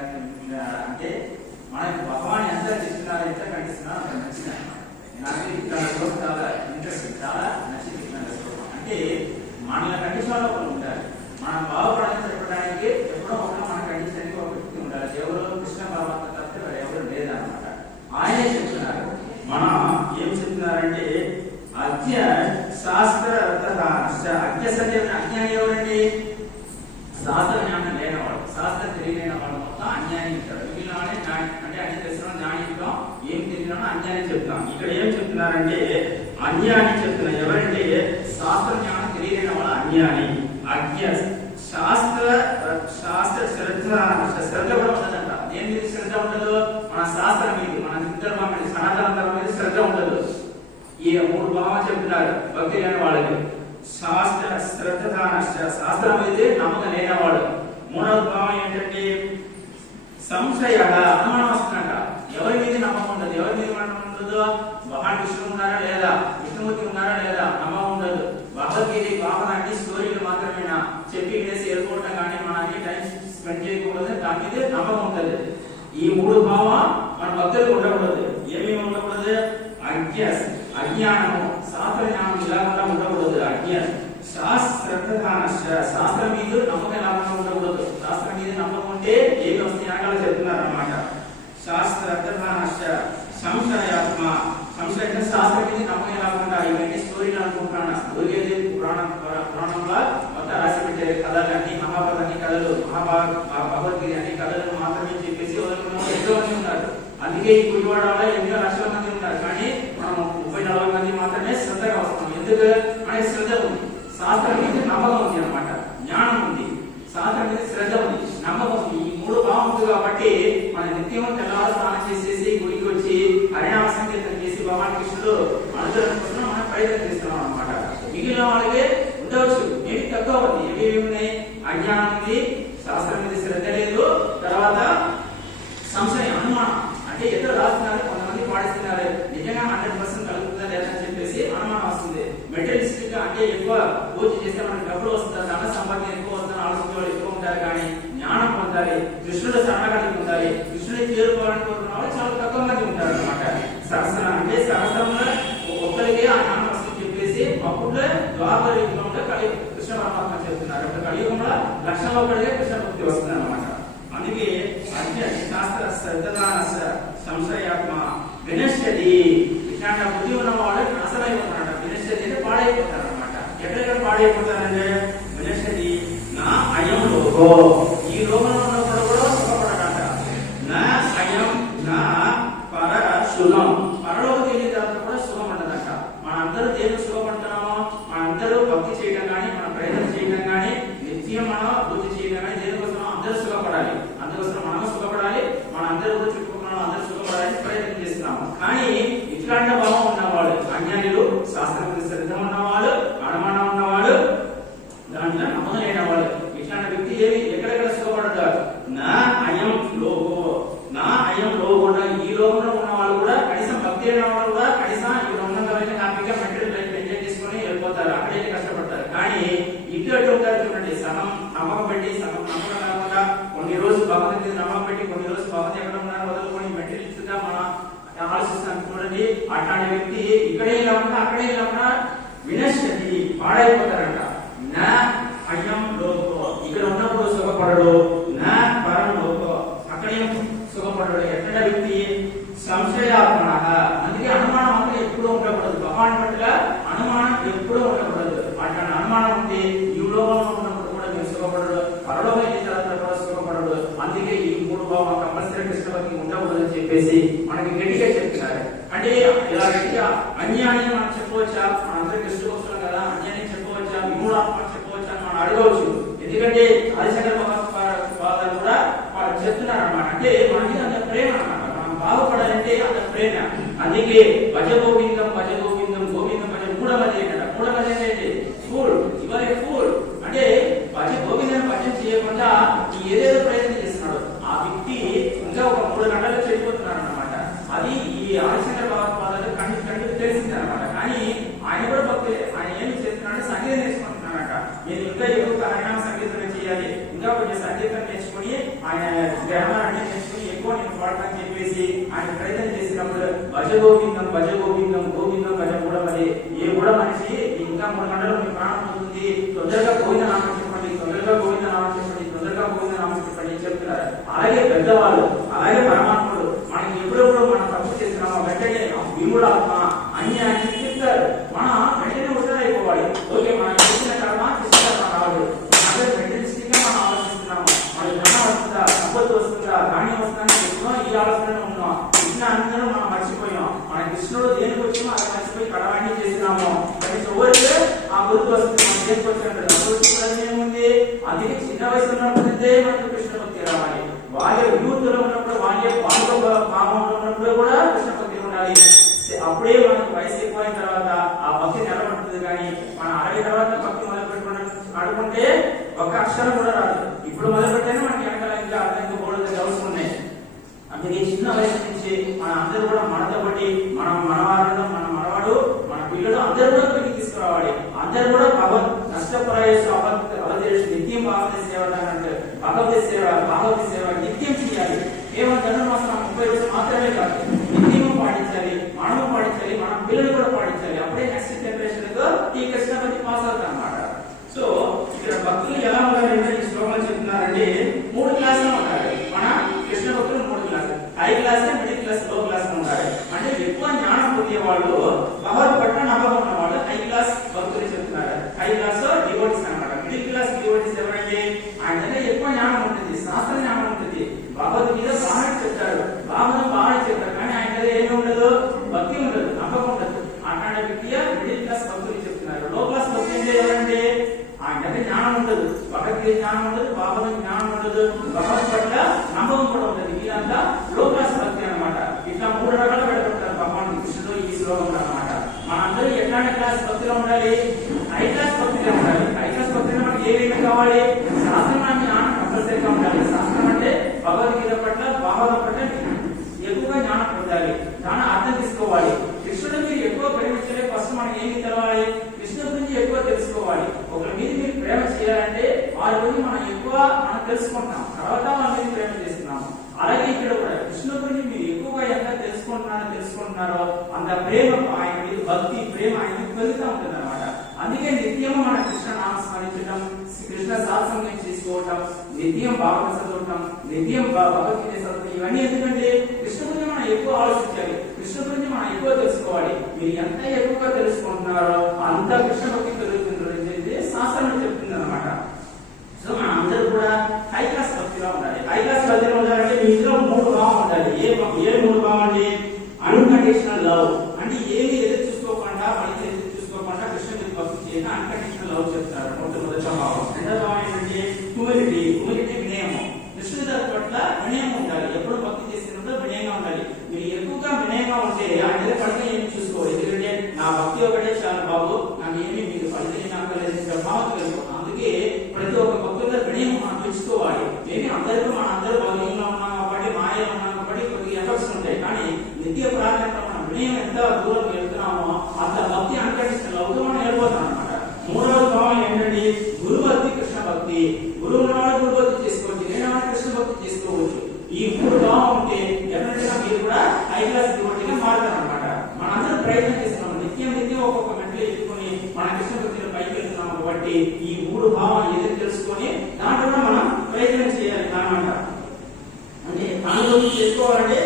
అంటే మనకి భగవాన్ ఎంత చెప్తున్నారు, ఎంత ఖండిస్తున్నారు అంత నచ్చింది అనమాట. నాకు ఇక్కడ చాలా ఇంట్రెస్ట్, చాలా నచ్చింది. అంటే మనల్ని కండిషన్ లో ఒకరు ఉండాలి. మనం బాగుపడాలని చెప్పడానికి ఎప్పుడో ఒకటి మన కండిషన్కి ఒక వ్యక్తి ఉండాలి. ఎవరు కృష్ణ పరమాత్మ తప్పితే ఎవరు లేదనమాట. ఆయనే చెప్తున్నారు. మనం ఏం చెప్తున్నారంటే అజ్ఞ శాస్త్ర అజ్ఞ సత్యం అజ్ఞాని ఎవరండి? శాస్త్ర జ్ఞానం లేనివాడు, శాస్త్రం తెలియలేని వాడు మొత్తం అజ్ఞాని ఉంటాడు. మిగిలిన వాడే జ్ఞాని. అంటే అన్ని తెలిసిన జ్ఞాని చెప్తాం, ఏం తెలియనో అజ్ఞాని చెప్తాం. ఇక్కడ ఏం చెప్తున్నారంటే అజ్ఞాని చెప్తున్నా. ఎవరంటే శాస్త్ర జ్ఞానం తెలియలేని వాడు అజ్ఞాని. అజ్ఞ శాస్త్ర శ్రద్ధ కూడా ఉండదంట. దేని మీద శ్రద్ధ ఉండదు? మన శాస్త్రం మీద, మన హిందూ మీద, సనాతన ధర్మం మీద శ్రద్ధ ఉండదు. ఈ మూడు భావం చెప్తున్నారు భక్తి లేని వాళ్ళకి. శాస్త్ర శ్రద్ధ శాస్త్రం మీద నమ్మకం లేనివాడు. మూడవ భావం ఏంటంటే సంశయ, అనుమానం వస్తుందంట. ఎవరి మీద నమ్మకం ఉండదు. ఎవరి మీద నమ్మకం ఉండదు? భగవాన్ విష్ణువు ఉన్నారా లేదా, విష్ణుమూర్తి ఉన్నారా లేదా నమ్మకం ఉండదు. భగవద్గీత భావన అంటే స్టోరీలు మాత్రమేనా, చెప్పి వేసి వెళ్ళిపోవటం కానీ మన అన్ని టైం స్పెండ్ చేయకూడదు, దాని మీద నమ్మకం ఉంటుంది. ఈ మూడు భావం మన భక్తులకు ఉండకూడదు. ఏమేమి ఉండకూడదు? అజ్ఞానము, శాస్త్ర జ్ఞానం ఇలాగా ఉండకూడదు. శాస్త్రం మీద నమ్మకం ఇలాగా ఉండకూడదు. శాస్త్రం మీద నమ్మకం ఉంటే ఏమి వస్తాయి చెప్తున్నారు అన్నమాట. శాస్త్ర సంశయాత్మ, సంశయం శాస్త్రం మీద నమ్మకం ఇలాగా ఇవన్నీ స్టోరీలు అనుకుంటున్నాను. దొరికేది పురాణంలో మొత్తం రాసి పెట్టే కథలు అన్ని, మహాభారత కథలు, భగవద్గీత అన్ని కథలు మాత్రమే చెప్పేసి ఎంతో మంది ఉన్నారు. అందుకే ఈ గుడివాడలో ఎన్నో లక్షల మంది ఉన్నారు. కానీ మనం 30-40 మంది మాత్రమే శ్రద్ధగా వస్తున్నాం. ఎందుకు? మనకి శ్రద్ధ ఉంది, శాస్త్రం మీద నమ్మకం ఉంది అనమాట. జ్ఞానం ఉంది, శాస్త్రం మీద శ్రద్ధ ఉంది, నమ్మకం ఉంది. ఈ మూడు బాగుంది కాబట్టి మన నిత్యం తెల్లవారు స్నానం చేసేసి గుడికి వచ్చి హరినామ సంకీర్తన చేసి భగవాన్ కృష్ణుడు అనుసరణ కోసం మనం ప్రయత్నం చేస్తున్నాం అనమాట. మిగిలిన వాళ్ళకి ఉండవచ్చు, ఏమి తక్కువ ఉంది. ఏవి ఉన్నాయి? అజ్ఞానం ఉంది, శాస్త్రం మీద శ్రద్ధ లేదు, తర్వాత సంశయం, అనుమానం. అంటే ఏదో రాస్తున్నారు, కొంతమంది పాటిస్తున్నారు, నిజంగా 100% కలుగుతుందా లేదా అని చెప్పేసి అనుమానం వస్తుంది. మెటీరియలిస్టిక్ గా అంటే ఎక్కువ పూజ చేస్తే మనకి డబ్బులు వస్తుంది, ధన సంపాదన ఎక్కువ వస్తుందని ఆలోచించే వాళ్ళు ఎక్కువ ఉంటారు. కానీ జ్ఞానం పొందాలి, కృష్ణుడు శరణాగతి పొందాలి, కృష్ణుడిని చేరుకోవాలని కోరుకున్న వాళ్ళు చాలా తక్కువ మంది ఉంటారు అనమాట. సహస్రం అంటే సహస్రంలో ఒక్కరికే ఆ జ్ఞానం వస్తుంది చెప్పేసి అప్పుడు ద్వాపర యుగంలో కృష్ణ పరమాత్మ చెప్తున్నారు. అప్పుడు కలియుగంలో 1,01,000 కృష్ణ భక్తి వస్తుంది అనమాట. అందుకే శాస్త్ర శ్రద్ధాన సంశయాత్మ వినశ్యతి. ఇట్లాంటి బుద్ధి ఉన్నవాడు నాశనమైపోతాడు. వినశ్యతి అంటే పాడైపోతారు అనమాట. ఎక్కడెక్కడ పాడైపోతారంటే వినశ్యతి నా అయం లోకో, ఈ లోకంలో ఉన్నప్పుడు కూడా సుఖపడట. నా అయం నా పర సుఖం, పరలోకి వెళ్ళిన తర్వాత కూడా సుఖం ఉండదట. మనందరూ దేనికి సుఖపడుతున్నామో, మనందరూ భక్తి చేయడం కానీ, మన ప్రయత్నం చేయడం కానీ, నిత్యం మనం అభివృద్ధి చేయడం కానీ, దేనికోసం అందరూ సుఖపడాలి, అందుకోసం మనం సుఖపడాలి, మన అందరూ కూడా చుట్టుకున్నాం అందరూ సుఖపడాలని ప్రయత్నం చేస్తున్నాము. కానీ ఇట్లాంటి భావం ఉన్నవాడు అజ్ఞానులు, శాస్త్రం మీద శ్రద్ధ ఉన్నవాడు, అనుమానం ఉన్నవాడు, దాంట్లో నమ్మకం లేనివాడు, ఇట్లాంటి వ్యక్తి ఏమి ఎక్కడెక్కడ సుఖపడతారు? నా అయం లోకో, నా అయం లోకో. ఈ లోకంలో ఉన్న వాళ్ళు కూడా కనీసం భక్తి అయిన వాళ్ళు కూడా కనీసం ఈ ఉన్నంత హ్యాపీగా మెటీరియల్ లైఫ్ ఎంజాయ్ చేసుకుని వెళ్ళిపోతారు, అక్కడైతే కష్టపడతారు. కానీ ఇటు అటు ఉంటారు చూడండి, సగం నమ్మకం పెట్టి సగం నమ్మకం కాకుండా కొన్ని రోజులు భగవంతుని మీద నమ్మకం పెట్టి కొన్ని రోజులు భగవంతుని ఎక్కడ ఉన్నారో వదులుకొని మెటీరియల్స్ గా మన ఆలోచిస్తాను చూడండి. అట్లాంటి వ్యక్తి ఇక్కడే ఇలా ఉన్నా అక్కడే ఇలా ఉన్నా వినశ్యతి, పాడైపోతారంట. నా అయం లోకో, ఇక్కడ ఉన్నప్పుడు సుఖపడడు. నా పరం లోకో, అక్కడే సుఖపడడు. ఎక్కడ వ్యక్తి సంశయాత్మ. అందుకే అనుమానం అంటే ఎప్పుడూ ఉండకూడదు. భగవాన్ పట్ల అనుమానం ఎప్పుడూ ఉండకూడదు. అట్లాంటి అనుమానం ఉంటే ఈ లోకంలో ఉన్నప్పుడు కూడా మీరు సుఖపడడు, పరలోకం వెళ్ళిన తర్వాత కూడా సుఖపడడు. అందుకే ఈ మూడు భావం కంపల్సరీ కృష్ణభక్తి ఉండకూడదు అని చెప్పేసి మనకి గట్టిగా చెప్తున్నారు. అంటే ఇలా గట్టిగా అన్యాయం మనం చెప్పవచ్చా? మనందరూ కృష్ణ వస్తున్నాం కదా, అన్యాయం చెప్పవచ్చా, విమూఢాత్మ చెప్పవచ్చా అని మనం అడగవచ్చు. ఎందుకంటే ఆదిశంకర భగవత్పాదులు కూడా వాళ్ళు చెప్తున్నారు అన్నమాట. అంటే మన మీద అంత ప్రేమ అన్నమాట, మనం బాగుపడాలంటే అంత ప్రేమ. అందుకే భజ గోవిందం భజ గోవిందం గోవిందం భజ మూఢమది ఏంటంట. మూఢమది ఏంటి? Fool, ever a fool. అంటే భజ గోవిందం భజన చేయకుండా ఏదేదో ప్రయత్నం చేస్తున్నాడు ఆ వ్యక్తి ఇంకా ఒక 3 గంటలు చెడిపోతున్నారు అన్నమాట. అది ఈ ఆదిశంకర భగవత్పాదులు కంటికి తెలిసింది అనమాట. కానీ ఆయన కూడా భక్తులే. ఆయన ఏమి చేస్తున్నాడు? సంగీతం నేర్చుకుంటున్నాడట. నేను ఇంకా ఎక్కువ హరినామ సంగీతం చేయాలి, ఇంకా కొంచెం సంగీతం నేర్చుకుని ఆయన గ్రామర్ అన్ని నేర్చుకుని ఎక్కువ నేను పాడటానికి చెప్పేసి ఆయన ప్రయత్నం చేసినప్పుడు భజ గోవిందం గోవిందం భజ కూడా మరి ఏ కూడా మనిషి ఇంకా 3 గంటలు మీ ప్రాణం పోతుంది, తొందరగా గోవింద నామం చెప్పండి, తొందరగా గోవింద నామం చెప్పండి, తొందరగా గోవింద నామం చెప్పండి చెప్తున్నారు. అలాగే పెద్దవాళ్ళు, అలాగే పరమాత్ముడు మనకి ఎప్పుడెప్పుడు మనం తప్పు చేస్తున్నామో వెంటనే విముడు ఆత్మ అన్ని ఆయన చెప్తారు. మనం వెంటనే ఉత్తరైపోవాలి. ఓకే, మనం చేసిన కర్మ కృష్ణ రావాలి, వెంటనే మనం ఆలోచిస్తున్నాము మనకి ధనం వస్తుందా, సంపత్తి వస్తుందా, ధాన్యం వస్తుందని చెప్తున్నాం. ఈ ఆలోచనలో ఉన్నాం. కృష్ణ అందరూ మనం మర్చిపోయాం. మన కృష్ణుడు దేనికి వచ్చామో అది మర్చిపోయి కడవాణి చేసినాము. కానీ ఎవరికి ఆ గుర్తు వస్తుంది, మనం దేనికి వచ్చాడు ఏముంది. అందుకే చిన్న వయసు ఉన్నప్పుడే మనకు కృష్ణ భక్తి రావాలి. వాళ్ళ యూత్లో ఉన్నప్పుడు, వాళ్ళ పాపంలో ఉన్నప్పుడు కూడా కృష్ణ భక్తి ఉండాలి. అప్పుడే మనకు వయసు ఎక్కువైన తర్వాత ఆ భక్తి నిలబడుతుంది. కానీ మనం 60 తర్వాత భక్తి మొదలు పెట్టుకుని ఆడుకుంటే ఒక్క అక్షరం కూడా రాదు. ఇప్పుడు మొదలు పెట్టేనే మనకి వెనకాల ఇంకా అర్థం బోర్డు అవసరం ఉన్నాయి. అందుకే చిన్న వయసు నుంచి మన అందరూ కూడా మనతో బట్టి మన మనవాడు మన పిల్లలు అందరూ కూడా పెళ్లి తీసుకురావాలి. అందరూ కూడా భగవత్ నష్టపరాయేసు అవధేష్ నిత్యం భాగవత సేవ అంటే భాగవత సేవ నిత్యం చేయాలి. కేవలం ధనుర్మాసం 30 రోజులు మాత్రమే కాదు, నిత్యము పాటించాలి, మనము పాటించాలి, మన పిల్లలు కూడా పాటించాలి. అప్పుడే నెక్స్ట్ జనరేషన్ కు ఈ కృష్ణ భక్తి పాస్ అవుతుంది అన్నమాట. సో ఇక్కడ భక్తులు ఎలా ఉండాలంటే ఈ శ్లోకంలో చెప్తున్నారంటే 3 క్లాసులు ఉంటారు. మన కృష్ణ భక్తులు 3 క్లాసులు, హై క్లాస్, మిడిల్ క్లాస్, లో క్లాస్ ఉంటారు. అంటే ఎక్కువ జ్ఞానం పొందే వాళ్ళు, భగవత్ పట్ల నమ్మకం ఉన్న వాళ్ళు హై క్లాస్ భక్తులు చెప్తున్నారు. హై క్లాస్ డివోటీస్ అన్నమాట. మిడిల్ క్లాస్ డివోటీస్ ఎవరంటే ఆయన ఎక్కువ జ్ఞానం ఉంటుంది, శాస్త్ర జ్ఞానం ఉంటుంది, భగవద్గీత బాగా చెప్తారు, భాగవతం బాగా చెప్తారు. కానీ ఆయన దగ్గర ఏమి ఉండదు, భక్తి ఉండదు, నమ్మకం ఉండదు. అట్లాంటి వ్యక్తి మిడిల్ క్లాస్ భక్తులు చెప్తున్నారు. లో క్లాస్ భక్తి అంటే ఎవరంటే ఆయన దగ్గర జ్ఞానం ఉండదు, భగవద్గీత జ్ఞానం ఉండదు, భాగవతం జ్ఞానం ఉండదు, భగవత్ పట్ల నమ్మకం కూడా ఉండదు. వీళ్ళంతా లో క్లాస్ భక్తి అనమాట. ఇట్లా 3 రకాలు పెడతారు భగవాన్ కృష్ణుడు ఈ శ్లోకంలో అనమాట. మనందరూ ఎట్లాంటి క్లాస్ భక్తిలో ఉండాలి, హై క్లాస్ భక్తిలో ఉండాలి. హై క్లాస్ భక్తిలో మనకి ఏమేమి కావాలి, శాస్త్రం జ్ఞానం కంపల్సరీగా ఉండాలి. శాస్త్రం అంటే భగవద్గీత పట్ల, భాగవతం పట్ల ఎక్కువగా జ్ఞానం పొందాలి, దాన్ని అర్థం తీసుకోవాలి. కృష్ణుడు మీరు ఎక్కువ ప్రేమించలే, ఫస్ట్ మనకి ఏమి తెలవాలి, కృష్ణుడి గురించి ఎక్కువ తెలుసుకోవాలి. ఒకరి మీద మీరు ప్రేమ చేయాలంటే వారి గురించి మనం తెలుసుకుంటాం, తర్వాత వాళ్ళ మీద ప్రేమ చేస్తున్నాము. అలాగే ఇక్కడ కూడా కృష్ణుడి గురించి మీరు ఎక్కువగా ఎంత తెలుసుకుంటున్నారో అంత ప్రేమ ఆయన మీద, భక్తి ప్రేమ ఆయన పెరుగుతూ ఉంటుంది అనమాట. అందుకే నిత్యము మన కృష్ణ నామ స్మరించడం, కృష్ణ సత్సంగం చేసుకోవటం, నిత్యం భాగవతం చదవటం, నిత్యం భగవద్గీత చదవటం, ఇవన్నీ ఎందుకంటే కృష్ణ గురించి మనం ఎక్కువ ఆలోచించాలి, కృష్ణ గురించి మనం ఎక్కువ తెలుసుకోవాలి. మీరు ఎంత ఎక్కువగా తెలుసుకుంటున్నారో అంత కృష్ణ భక్తి పెరుగుతుంది శాస్త్రం చెప్తుంది అనమాట. సో మనం అందరూ కూడా హై క్లాస్ భక్తిలో ఉండాలి. హై క్లాస్ భక్తిలో ఉండాలంటే మీ ఇంట్లో 3 భావం ఉండాలి. ఏ 3 భావం అంటే అన్కండిషనల్ లవ్, అంటే ఏమి ఎదురు చూసుకోకుండా, పైకి ఎదురు చూసుకోకుండా కృష్ణ మీద భక్తి చేయడం అన్కండిషనల్ లవ్ చెప్తారు. మొదటి భావం. రెండో భావం ఏంటంటే హ్యూమిలిటీ వినయము. కృష్ణుడి పట్ల వినయం ఉండాలి. ఎప్పుడు భక్తి చేసినప్పుడు వినయంగా ఉండాలి. మీరు ఎక్కువగా వినయంగా ఉంటే ఆయన దగ్గర పడితే ఏమి చూసుకోవాలి. ఎందుకంటే నా భక్తి ఒకటే చాలా బాబు, నాకు ఏమి మీరు పడితే నాకు భావత వెళ్ళిపోతాం. అందుకే ప్రతి ఒక్క భక్తుల వినయం మనం పెంచుకోవాలి. ఏమి అందరికీ మనందరూ భక్తిలో ఉన్నాం కాబట్టి, మాయలో ఉన్నాం కాబట్టి కొద్దిగా ఎఫర్ట్స్ ఉంటాయి. కానీ నిత్య ప్రార్థనలో మనం వినయం ఎంత దూరం వెళ్తున్నామో అంత భక్తి అన్కండిషనల్ అవుతూ మనం వెళ్ళిపోతాం అనమాట. 3వ భావం ఏంటంటే గురు భక్తి, కృష్ణ భక్తి. గురువు ఉన్నవాడు గురు భక్తి చేసుకోవచ్చు, లేనివాడు కృష్ణ భక్తి చేసుకోవచ్చు. ఈ 3 భావం ఉంటే ఎవరైనా మీరు కూడా హై క్లాస్ డివోటీగా మారుతారు అనమాట. మనందరూ ప్రయత్నం చేస్తున్నాము, నిత్యం ఒక్కొక్క మెట్లు ఎత్తుకొని మన కృష్ణ భక్తిలో పైకి వెళ్తున్నాము. కాబట్టి ఈ 3 భావాలు ఏదైతే తెలుసుకొని దాంట్లో మనం ప్రయత్నం చేయాలి అన్నమాట. అంటే అనుభవం చేసుకోవాలంటే